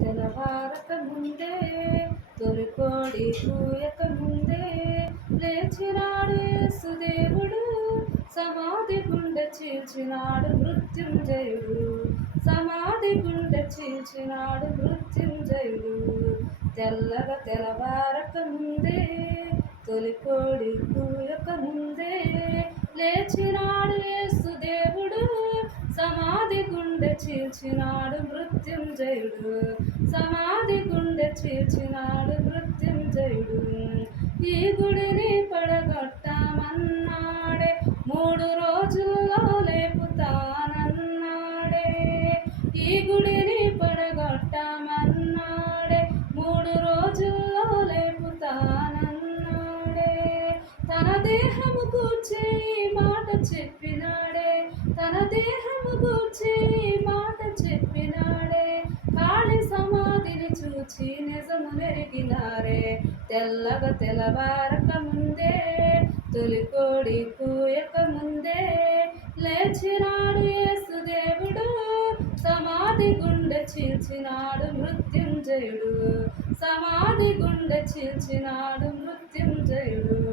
తెలవారక ముందే తొలికోడి కూయక ముందే లేచినాడు యేసుదేవుడు, సమాధి గుండె చీల్చినాడు మృత్యుంజయుడు. సమాధి గుండె చీల్చినాడు మృత్యుంజయుడు. తెలవారక ముందే తొలికోడి కూయక ముందే లేచినాడు యేసుదేవుడు, సమాధి గుండె చీల్చినాడు మృత్యుంజయుడు. సమాధి గుండె చీల్చినాడు మృత్యుంజయుడు. ఈ గుడిని పడగొట్టామన్నాడే, 3 రోజుల్లో లేపుతానన్నాడే. ఈ గుడిని పడగొట్టామన్నాడే, 3 రోజుల్లో లేపుతానన్నాడే. తన దేహము గూర్చి మాట చెప్పినాడే, తన దేహము గూర్చి మాట చెప్పినాడే. ఖాళీ సమాధిని చూచి నిజము నెరిగినారే. తెలవారక ముందే తొలికోడి కూయక ముందే లేచినాడు యేసుదేవుడు, సమాధి గుండె చీల్చినాడు మృత్యుంజయుడు. సమాధి గుండె చీల్చినాడు మృత్యుంజయుడు.